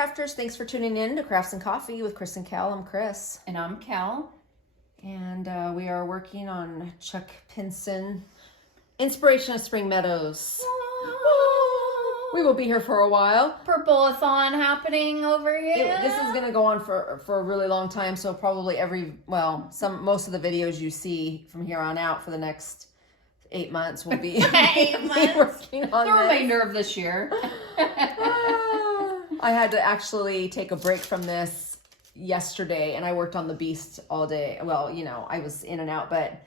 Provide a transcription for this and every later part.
crafters, thanks for tuning in to Crafts and Coffee with Kris and Kel. I'm Kris. And I'm Kel. And we are working on Chuck Pinson, Inspiration of Spring Meadows. We will be here for a while. Purple-a-thon happening over here. This is going to go on for a really long time, so probably most of the videos you see from here on out for the next 8 months will be, 8 months. Working on the remainder of this year. I had to actually take a break from this yesterday, and I worked on the beast all day. Well, you know, I was in and out, but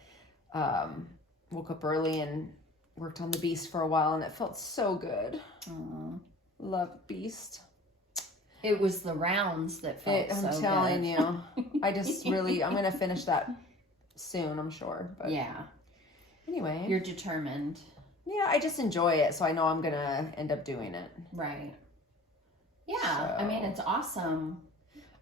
woke up early and worked on the beast for a while, and it felt so good. Love beast. It was the rounds that felt so good. I'm telling you. I just really, I'm going to finish that soon, I'm sure. But yeah. Anyway. You're determined. Yeah, I just enjoy it, so I know I'm going to end up doing it. Right. Yeah, I mean, it's awesome.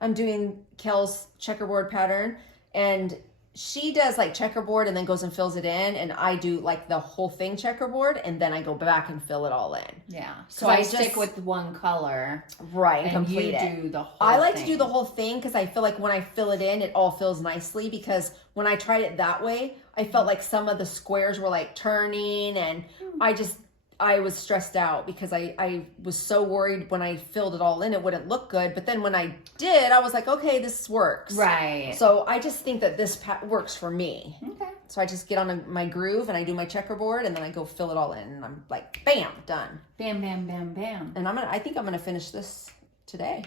I'm doing Kel's checkerboard pattern, and she does like checkerboard and then goes and fills it in, and I do like the whole thing checkerboard, and then I go back and fill it all in. Yeah. So I stick with one color. Right. And you do the whole I like thing. to do the whole thing because I feel like when I fill it in, it all fills nicely, because when I tried it that way, I felt like some of the squares were like turning, and I was stressed out because I was so worried when I filled it all in, it wouldn't look good. But then when I did, I was like, okay, this works. Right. So I just think that this works for me. Okay. So I just get on my groove and I do my checkerboard, and then I go fill it all in, and I'm like, bam, done. Bam, bam, bam, bam. And I think I'm going to finish this today.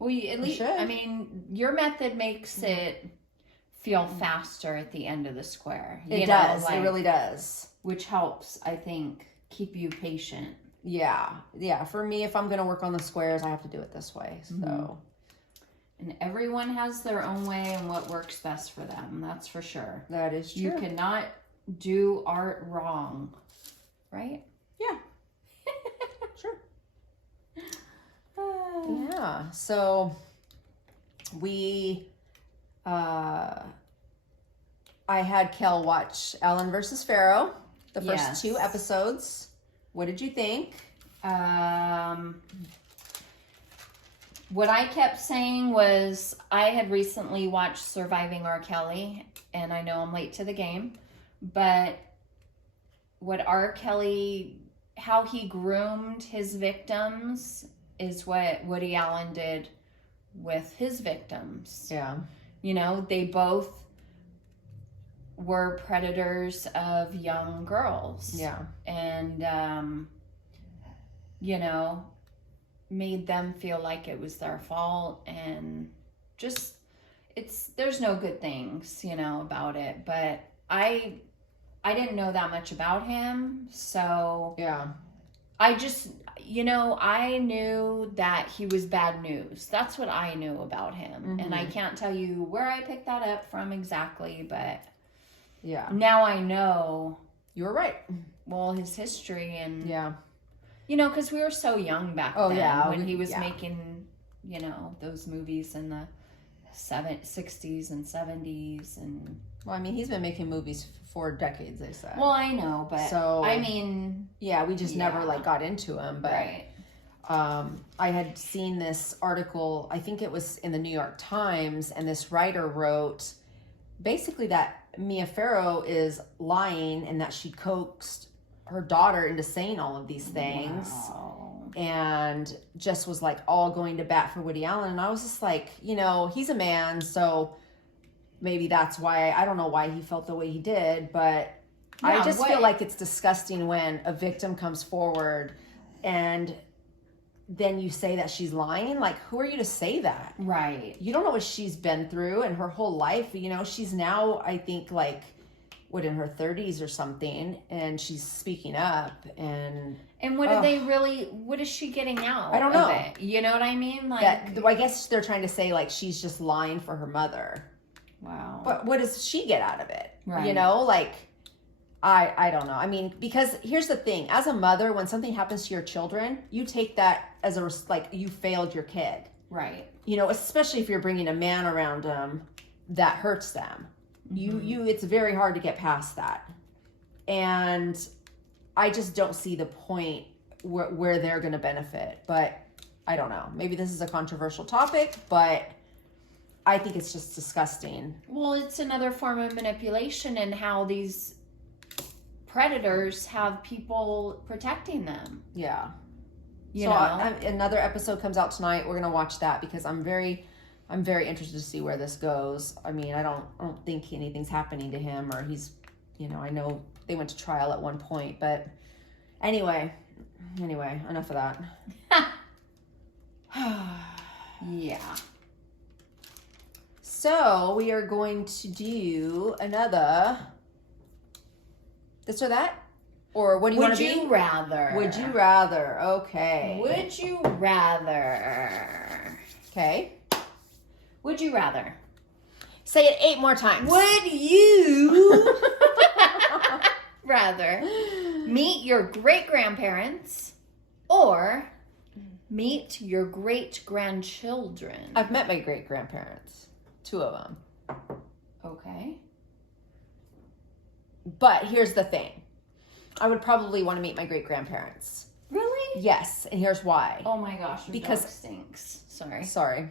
Well, at least, I mean, your method makes it feel faster at the end of the square. It does. It really does. Which helps, I think, keep you patient. Yeah. For me, if I'm going to work on the squares, I have to do it this way. So, and everyone has their own way and what works best for them. That's for sure. That is true. You cannot do art wrong, right? Yeah. Sure. Yeah. So I had Kel watch Ellen versus Pharaoh. The first 2 episodes. What did you think? What I kept saying was I had recently watched Surviving R. Kelly, and I know I'm late to the game, but what R. Kelly, how he groomed his victims is what Woody Allen did with his victims. Yeah. You know, they both were predators of young girls. Yeah. And, you know, made them feel like it was their fault, and just, there's no good things, you know, about it. But I didn't know that much about him. So yeah, I just, you know, I knew that he was bad news. That's what I knew about him. And I can't tell you where I picked that up from exactly, but yeah, now I know. You were right. Well, his history, and yeah, you know, because we were so young back then. Yeah, when he was making, you know, those movies in the 60s and 70s, and well, I mean, he's been making movies for decades, they said. Well, I know, but so I mean, yeah, we just never like got into him. But right. I had seen this article, I think it was in the New York Times, and this writer wrote basically that Mia Farrow is lying, and that she coaxed her daughter into saying all of these things. Wow. And just was like all going to bat for Woody Allen. And I was just like, you know, he's a man, so maybe that's why, I don't know why he felt the way he did, but I just feel like it's disgusting when a victim comes forward and then you say that she's lying. Like, who are you to say that? Right. You don't know what she's been through and her whole life. You know, she's now, I think, like, what, in her 30s or something, and she's speaking up. And what is she getting out? I don't know. Of it? You know what I mean? Like, I guess they're trying to say, like, she's just lying for her mother. Wow. But what does she get out of it? Right. You know, like, I don't know. I mean, because here's the thing. As a mother, when something happens to your children, you take that as like you failed your kid. Right. You know, especially if you're bringing a man around them, that hurts them. It's very hard to get past that. And I just don't see the point where they're going to benefit. But I don't know. Maybe this is a controversial topic, but I think it's just disgusting. Well, it's another form of manipulation and how these predators have people protecting them. Yeah. You know? Another episode comes out tonight. We're going to watch that because I'm very interested to see where this goes. I mean, I don't think anything's happening to him, or he's, you know, I know they went to trial at one point, but anyway, enough of that. Yeah. So we are going to do another this or that, or what do you want to be? Would you rather? Would you rather? Okay. Would you rather? Okay. Would you rather? Say it 8 more times. Would you rather meet your great-grandparents or meet your great-grandchildren? I've met my great-grandparents. 2 of them. Okay. But here's the thing. I would probably want to meet my great-grandparents. Really? Yes, and here's why. Oh my gosh, your because dog stinks. Sorry.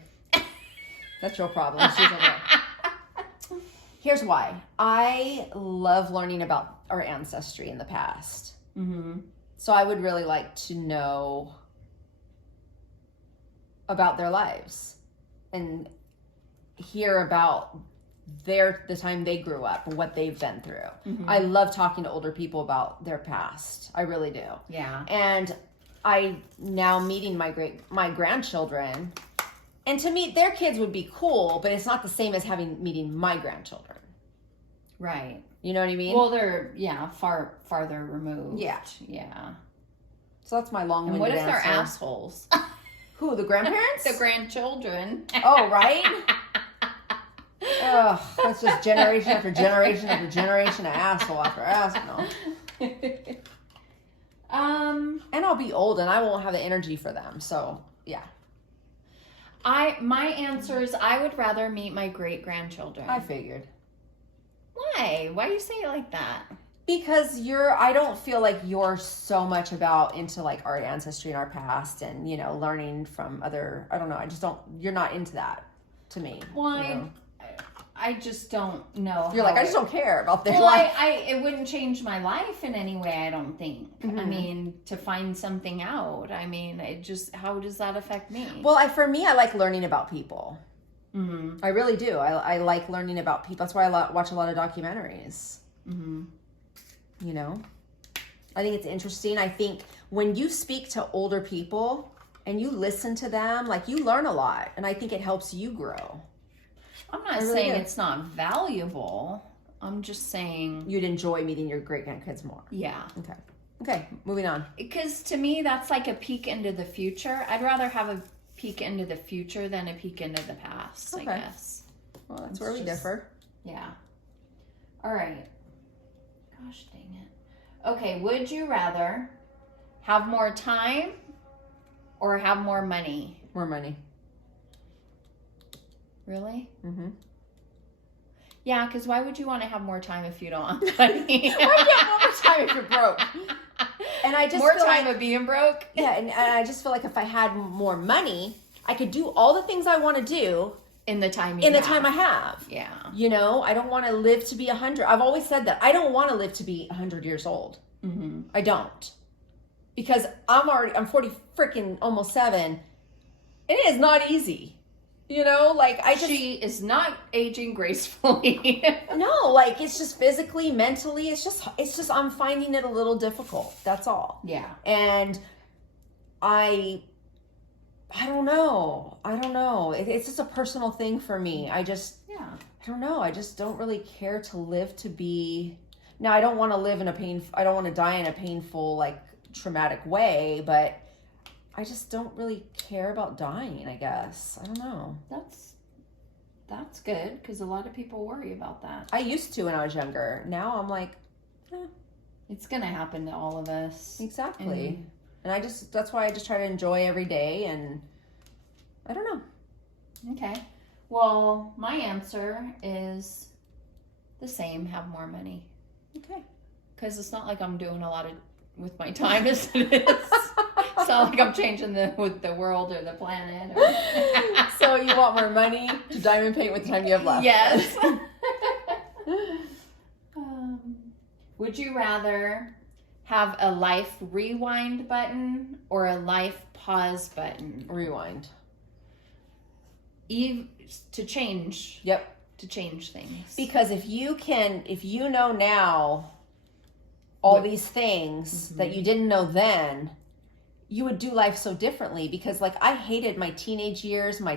That's your problem. She's over there. Here's why. I love learning about our ancestry in the past. Mm-hmm. So I would really like to know about their lives and hear about the time they grew up and what they've been through. Mm-hmm. I love talking to older people about their past. I really do. Yeah. And I now meeting my grandchildren, and to meet their kids would be cool, but it's not the same as meeting my grandchildren. Right. You know what I mean? Well, they're farther removed. Yeah. Yeah. So that's my long-winded And what if answer. they're assholes? Who, the grandparents? The grandchildren. Oh, right? Ugh, that's just generation after generation after generation of asshole after asshole. And I'll be old and I won't have the energy for them. So, yeah. My answer is I would rather meet my great-grandchildren. I figured. Why? Why do you say it like that? Because I don't feel like you're so much into like our ancestry and our past and, you know, learning from other, I don't know. You're not into that to me. Well, you know? I just don't know. You're like, I just don't care about their life. It wouldn't change my life in any way, I don't think. Mm-hmm. I mean, to find something out. I mean, how does that affect me? Well, for me, I like learning about people. Mm-hmm. I really do. I like learning about people. That's why I watch a lot of documentaries. Mm-hmm. You know? I think it's interesting. I think when you speak to older people and you listen to them, like, you learn a lot. And I think it helps you grow. I'm not saying it's not valuable. I'm just saying you'd enjoy meeting your great-grandkids more. Yeah. Okay, moving on. Because to me, that's like a peek into the future. I'd rather have a peek into the future than a peek into the past, I guess. Well, that's where we differ. Yeah. All right. Gosh dang it. Okay, would you rather have more time or have more money? More money. Really? Mm-hmm. Yeah, because why would you want to have more time if you don't have money? Why do you have more time if you're broke? And I just more feel time like, of being broke? Yeah, and I just feel like if I had more money, I could do all the things I want to do in the time I have. Yeah. You know, I don't want to live to be 100. I've always said that. I don't want to live to be 100 years old. Mm-hmm. I don't. Because I'm 40 freaking almost 7. And it is not easy. You know, like she is not aging gracefully. No, like it's just physically, mentally, it's just I'm finding it a little difficult. That's all. Yeah. And I don't know. It's just a personal thing for me. I don't know. I just don't really care to live to be. Now, I don't want to I don't want to die in a painful, like, traumatic way, but I just don't really care about dying, I guess. I don't know. That's good, because a lot of people worry about that. I used to when I was younger. Now I'm like, it's going to happen to all of us. Exactly. And that's why I just try to enjoy every day, and I don't know. Okay. Well, my answer is the same, have more money. Okay. Because it's not like I'm doing a lot with my time as it is. It's not like I'm changing the world or the planet. Or... So you want more money to diamond paint with the time you have left? Yes. Would you rather have a life rewind button or a life pause button? Rewind. To change. Yep. To change things. Because if you know now all these things that you didn't know then, you would do life so differently. Because like I hated my teenage years, I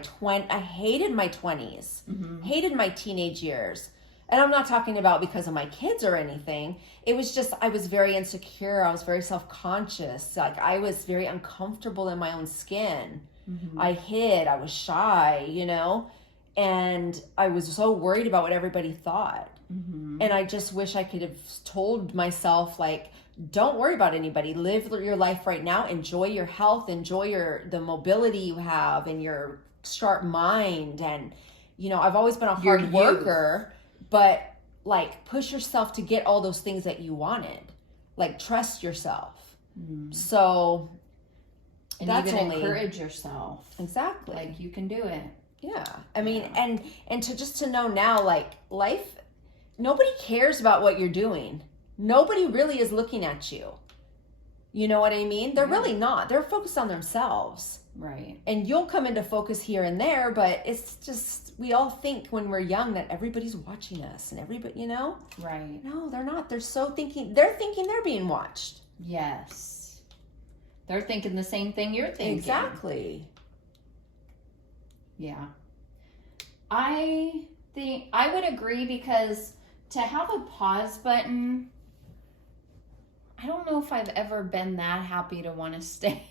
hated my 20s, hated my teenage years. And I'm not talking about because of my kids or anything. It was just, I was very insecure. I was very self-conscious. Like I was very uncomfortable in my own skin. I hid, I was shy, you know, and I was so worried about what everybody thought. And I just wish I could have told myself, like, don't worry about anybody. Live your life right now. Enjoy your health. Enjoy the mobility you have and your sharp mind. And, you know, I've always been a hard worker, but like push yourself to get all those things that you wanted. Like trust yourself. So and that's even only encourage yourself. Exactly. Like you can do it. Yeah. I mean, and to know now, like life, nobody cares about what you're doing. Nobody really is looking at you. You know what I mean? They're really not. They're focused on themselves. Right. And you'll come into focus here and there, but it's just, we all think when we're young that everybody's watching us and everybody, you know? Right. No, they're not. They're thinking they're being watched. Yes. They're thinking the same thing you're thinking. Exactly. Yeah. I think I would agree because to have a pause button, I don't know if I've ever been that happy to want to stay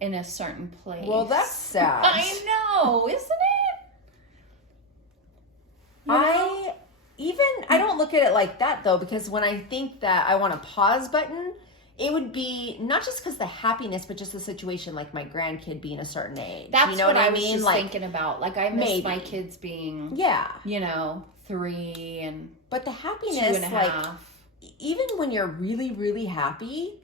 in a certain place. Well, that's sad. I know, isn't it? You know? I don't look at it like that though, because when I think that I want a pause button, it would be not just because the happiness, but just the situation, like my grandkid being a certain age. That's you know what I mean? was just like, thinking about. Like I miss my kids being, you know, 3 and but the happiness, 2.5. like even when you're really, really happy,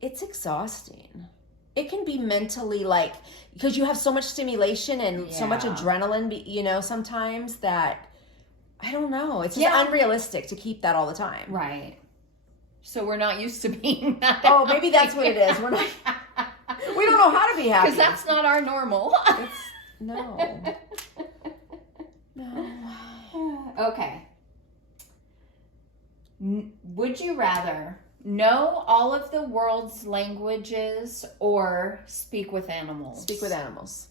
it's exhausting. It can be mentally like, because you have so much stimulation and so much adrenaline, you know, sometimes that, I don't know. It's just unrealistic to keep that all the time. Right. So we're not used to being that. Oh, maybe that's what it is. We're not. We don't know how to be happy. Because that's not our normal. No. Okay. Would you rather know all of the world's languages or speak with animals? Speak with animals.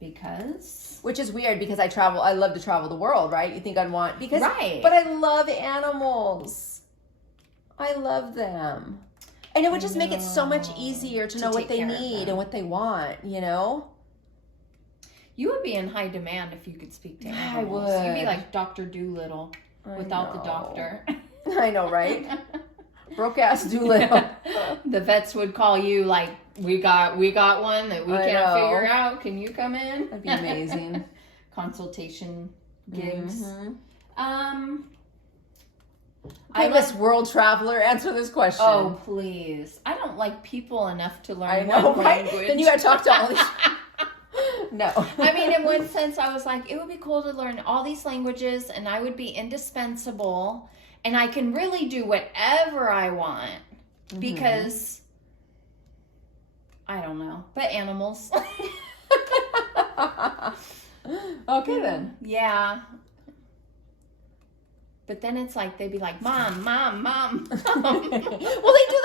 Because? Which is weird because I love to travel the world, right? You think I'd want, because, right. But I love animals. I love them. And it would just make it so much easier to know what they need and what they want, you know? You would be in high demand if you could speak to animals. I would. You'd be like Dr. Doolittle without the doctor. I know, right? Broke ass Doolittle. The vets would call you like, we got one that we can't figure out. Can you come in? That'd be amazing. Consultation gigs. Famous world traveler, answer this question. Oh, please. I don't like people enough to learn I know, one right? language. Then you gotta talk to all these... No. I mean, in one sense, I was like, it would be cool to learn all these languages and I would be indispensable and I can really do whatever I want because, I don't know, but animals. Okay, then. Yeah. But then it's like, they'd be like, Mom. Well, they do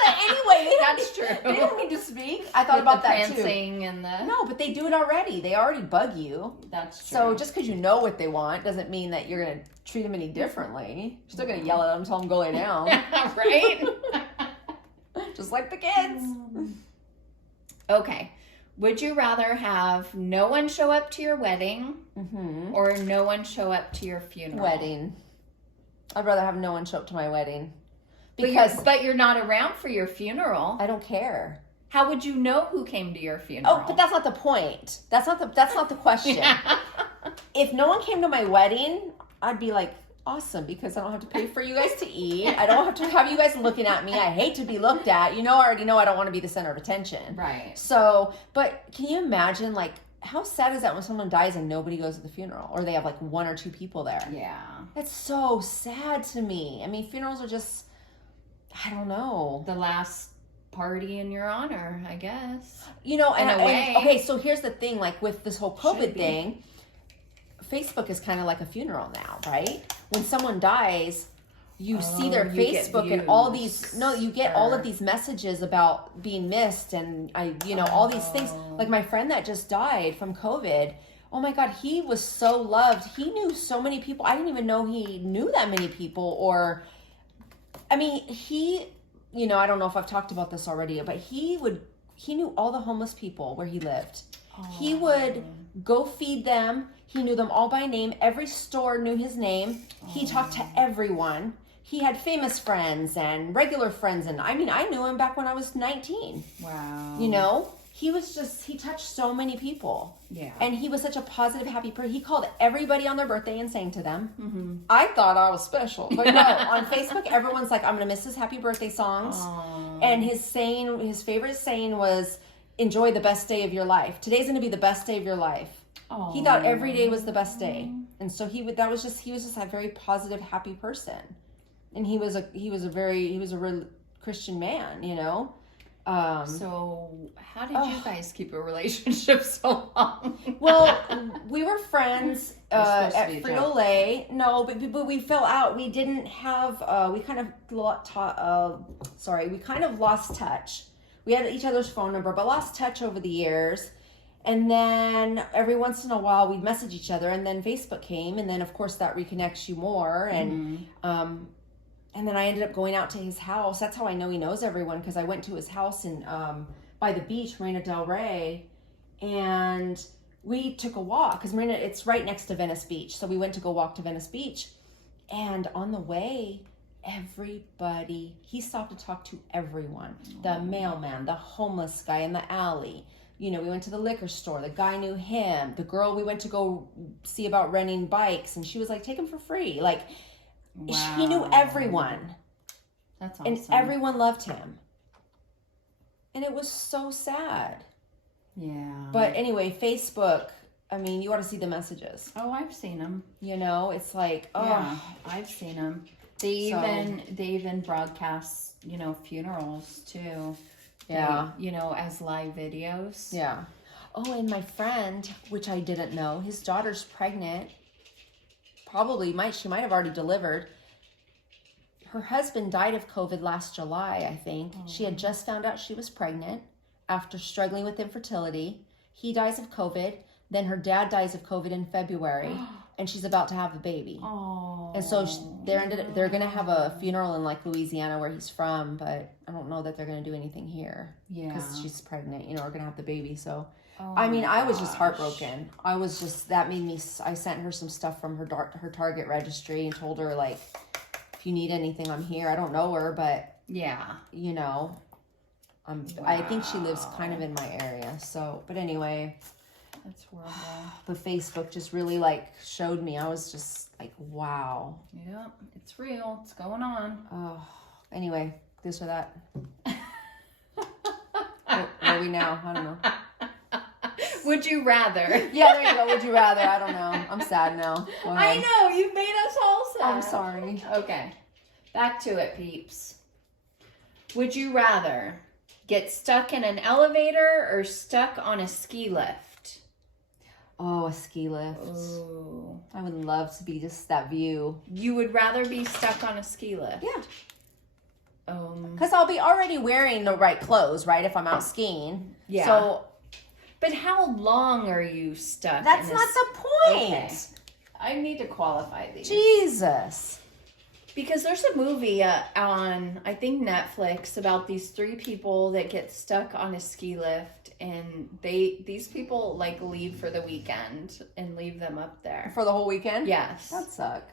that anyway. That's true. They don't need to speak. I thought about that too. And the... No, but they do it already. They already bug you. That's true. So just because you know what they want doesn't mean that you're going to treat them any differently. You're still going to yell at them, tell them to go lay down. Right? Just like the kids. Okay. Would you rather have no one show up to your wedding or no one show up to your funeral? Wedding. I'd rather have no one show up to my wedding. But you're not around for your funeral. I don't care. How would you know who came to your funeral? Oh, but that's not the point. That's not the question. If no one came to my wedding, I'd be like, awesome, because I don't have to pay for you guys to eat. I don't have to have you guys looking at me. I hate to be looked at. I already know I don't want to be the center of attention. Right. So, but can you imagine, like, how sad is that when someone dies and nobody goes to the funeral, or they have like 1 or 2 people there? Yeah. That's so sad to me. I mean, funerals are just, I don't know. The last party in your honor, I guess. In a way. Okay, so here's the thing, like with this whole COVID thing, Facebook is kind of like a funeral now, right? When someone dies, you see their Facebook and all these, you get all of these messages about being missed and all these things. Like my friend that just died from COVID, oh my God, he was so loved. He knew so many people. I didn't even know he knew that many people, I don't know if I've talked about this already, but he knew all the homeless people where he lived. He would go feed them. He knew them all by name. Every store knew his name. He talked to everyone. He had famous friends and regular friends. And I knew him back when I was 19. Wow. He touched so many people. Yeah. And he was such a positive, happy person. He called everybody on their birthday and sang to them. Mm-hmm. I thought I was special. But no, on Facebook, everyone's like, I'm going to miss his happy birthday songs. And his favorite saying was, enjoy the best day of your life. Today's going to be the best day of your life. He thought every day was the best day. And so he was just a very positive, happy person. And he was a real Christian man, So how did you guys keep a relationship so long? Well, we were friends at Frito-Lay. No, but we fell out. We didn't have, we kind of lost touch. We had each other's phone number, but lost touch over the years. And then every once in a while we'd message each other, and then Facebook came, and then of course that reconnects you more. And and then I ended up going out to his house. That's how I know he knows everyone, because I went to his house in by the beach, Marina del Rey, and we took a walk because it's right next to Venice Beach. So we went to go walk to Venice Beach, and on the way, he stopped to talk to everyone. The mailman, the homeless guy in the alley. We went to the liquor store. The guy knew him. The girl we went to go see about renting bikes, and she was like, take them for free. Like, he knew everyone. That's awesome. And everyone loved him. And it was so sad. Yeah. But anyway, Facebook, you ought to see the messages. Oh, I've seen them. It's like, Yeah, I've seen them. They even broadcast, funerals too. Yeah. As live videos. Yeah. Oh, and my friend, which I didn't know, his daughter's pregnant. She might have already delivered. Her husband died of COVID last July, I think. She had just found out she was pregnant after struggling with infertility. He dies of COVID. Then her dad dies of COVID in February, and she's about to have a baby. And so they're going to have a funeral in like Louisiana where he's from, but I don't know that they're going to do anything here. Yeah. Because she's pregnant, we're going to have the baby. So, I was just heartbroken. I sent her some stuff from her Target registry and told her, like, if you need anything, I'm here. I don't know her, but yeah, I think she lives kind of in my area. So, but anyway, that's horrible. But Facebook just really showed me. I was just like, wow. Yeah, it's real. It's going on. Oh, anyway, this or that. Where are we now? I don't know. Would you rather? Yeah, there you go. Would you rather? I don't know. I'm sad now. I know. You've made us all sad. I'm sorry. Okay. Back to it, peeps. Would you rather get stuck in an elevator or stuck on a ski lift? Oh, a ski lift. Ooh. I would love to be just that view. You would rather be stuck on a ski lift? Yeah. Because I'll be already wearing the right clothes, right, if I'm out skiing. Yeah. So... But how long are you stuck? That's not the point. Okay. I need to qualify these. Jesus. Because there's a movie on, I think, Netflix about these 3 people that get stuck on a ski lift, and these people leave for the weekend and leave them up there. For the whole weekend? Yes. That suck.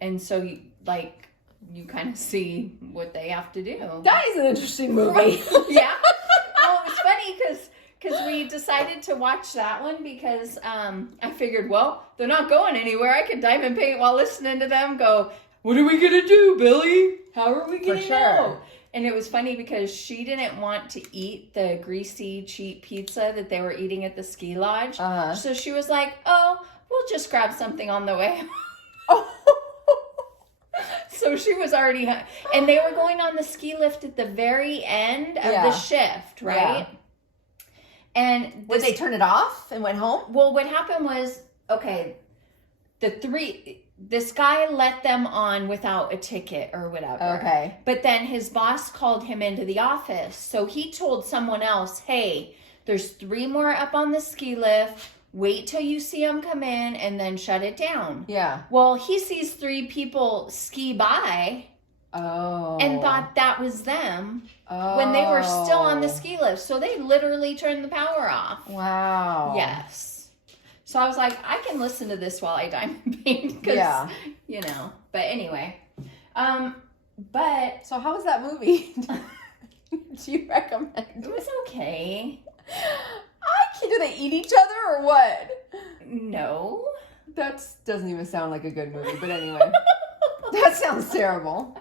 And so you kind of see what they have to do. That is an interesting movie. Yeah. Well, it's funny because we decided to watch that one because I figured, well, they're not going anywhere. I could diamond paint while listening to them go, what are we going to do, Billy? How are we going to know? And it was funny because she didn't want to eat the greasy, cheap pizza that they were eating at the ski lodge. So she was like, oh, we'll just grab something on the way. So she was already, and they were going on the ski lift at the very end of the shift, right? Yeah. And did they turn it off and went home? Well, what happened was, okay, this guy let them on without a ticket or whatever. Okay. But then his boss called him into the office. So he told someone else, hey, there's 3 more up on the ski lift. Wait till you see them come in and then shut it down. Yeah. Well, he sees 3 people ski by. Oh. And thought that was them when they were still on the ski lift. So they literally turned the power off. Wow. Yes. So I was like, I can listen to this while I diamond paint. Because, you know. But anyway. So how was that movie? Do you recommend it? Was okay. Do they eat each other or what? No. That doesn't even sound like a good movie. But anyway. That sounds terrible.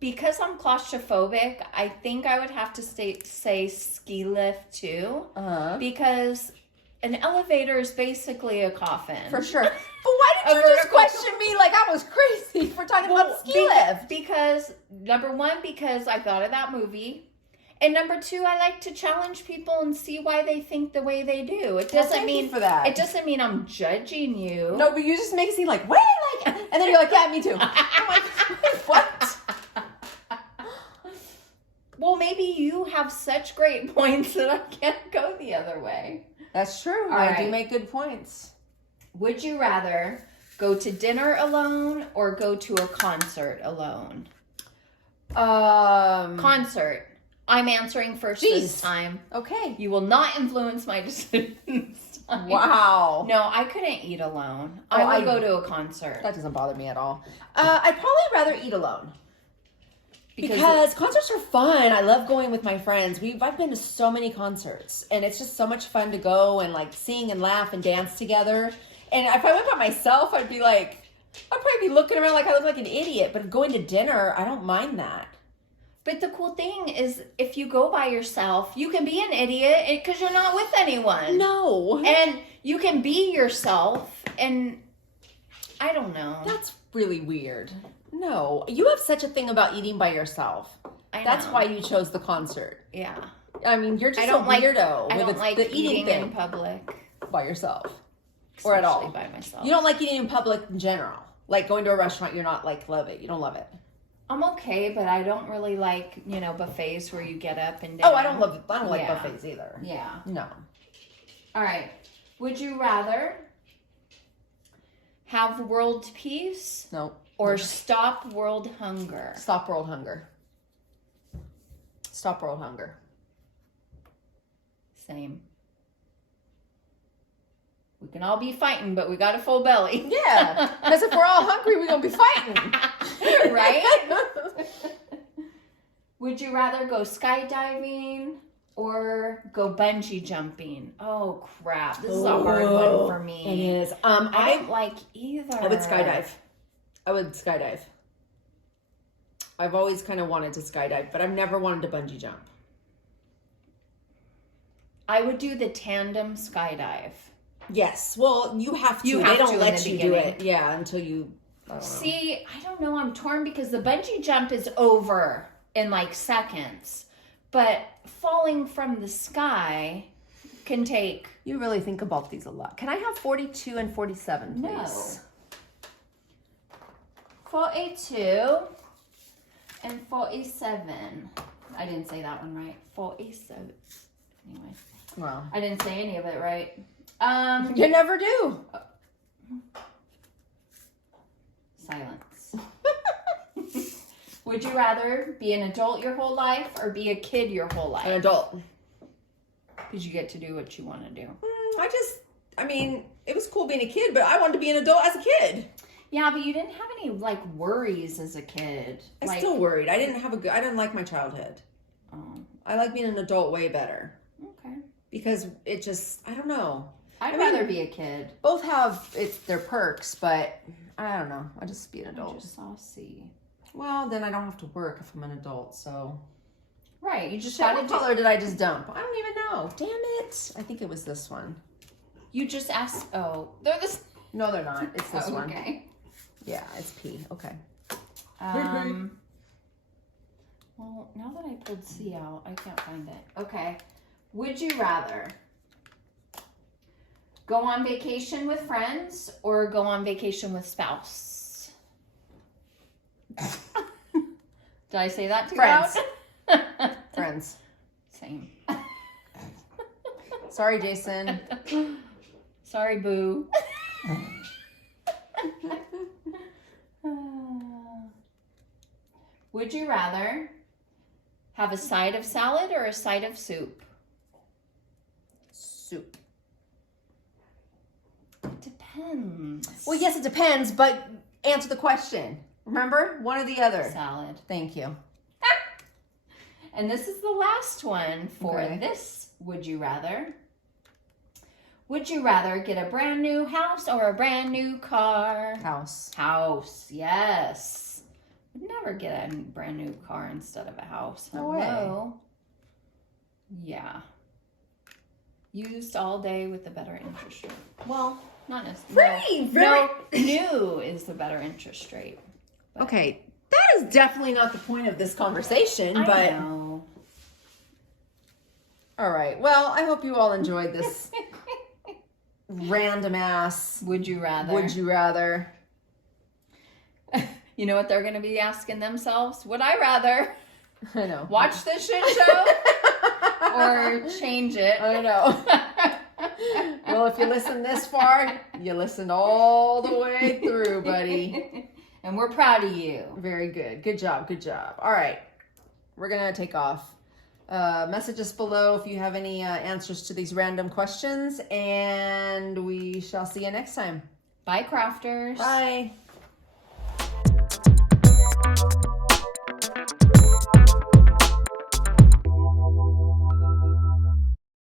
Because I'm claustrophobic, I think I would have to say ski lift too. Because an elevator is basically a coffin. For sure. But why did you just question me like I was crazy for talking about ski lift? Because, number 1, because I thought of that movie. And number 2, I like to challenge people and see why they think the way they do. It doesn't mean for that. It doesn't mean I'm judging you. No, but you just make it seem like, wait, like, and then you're like, yeah, me too. I'm like, what? Well, maybe you have such great points that I can't go the other way. That's true. I do make good points. Would you rather go to dinner alone or go to a concert alone? Concert. I'm answering first this time. Okay. You will not influence my decisions. Wow. No, I couldn't eat alone. I would go to a concert. That doesn't bother me at all. I'd probably rather eat alone. Because concerts are fun. I love going with my friends. I've been to so many concerts, and it's just so much fun to go and like sing and laugh and dance together. And if I went by myself, I'd probably be looking around like I look like an idiot. But going to dinner, I don't mind that. But the cool thing is, if you go by yourself, you can be an idiot because you're not with anyone. No. And you can be yourself, and I don't know. That's really weird. No. You have such a thing about eating by yourself. I know. That's why you chose the concert. Yeah. I mean, you're just a weirdo. I don't like the eating in public. By yourself. Especially or at all. By myself. You don't like eating in public in general. Like going to a restaurant, you're not like, love it. You don't love it. I'm okay, but I don't really like, buffets where you get up and down. Oh, I don't like buffets either. Yeah. No. All right. Would you rather have world peace? No. Or stop world hunger? Stop world hunger. Stop world hunger. Same. We can all be fighting, but we got a full belly. Yeah. Because if we're all hungry, we're going to be fighting. Right? Would you rather go skydiving or go bungee jumping? Oh, crap. This is a hard one for me. It is. I don't like either. I would skydive. I've always kind of wanted to skydive, but I've never wanted to bungee jump. I would do the tandem skydive. Yes. Well, you have to. They don't let you do it. Yeah, until you... See, I don't know. I'm torn because the bungee jump is over in like seconds. But falling from the sky can take... You really think about these a lot. Can I have 42 and 47, please? No. 42 and 47. I didn't say that one right. 47. Anyway. Wow. I didn't say any of it right. You never do. Silence. Would you rather be an adult your whole life or be a kid your whole life? An adult. Because you get to do what you want to do. It was cool being a kid, but I wanted to be an adult as a kid. Yeah, but you didn't have any worries as a kid. I still worried. I didn't like my childhood. Oh, I like being an adult way better. Okay. Because it just, I don't know. I'd rather be a kid. Both have their perks, but I don't know. I just be an adult. I just saw C. Well, then I don't have to work if I'm an adult, so. Right, you just What color did I just dump? I don't even know. Damn it. I think it was this one. You just asked, oh, they're this. No, they're not. It's this one. Okay. Yeah, it's P. Okay. Well, now that I pulled C out, I can't find it. Okay. Would you rather go on vacation with friends or go on vacation with spouse? Did I say that too Friends. loud? Friends. Same. Sorry, Jason. Sorry, boo. Would you rather have a side of salad or a side of soup? Soup. It depends. Well, yes, it depends, but answer the question. Remember? One or the other. Salad. Thank you. And this is the last one for Okay. this Would You Rather. Would you rather get a brand new house or a brand new car? House. House, yes. Would never get a brand new car instead of a house. No way. Hello? Yeah. Used all day with a better interest rate. Well, not necessarily. No, new is the better interest rate. But Okay, that is definitely not the point of this conversation, I but know. all right. Well, I hope you all enjoyed this random ass Would you rather? would you rather. You know what they're going to be asking themselves? Would I rather I know. watch this shit show or change it? I know. Well, if you listen this far, you listened all the way through, buddy. And we're proud of you. Very good. Good job. Good job. All right. We're going to take off. Message us below if you have any answers to these random questions, and we shall see you next time. Bye, crafters. Bye.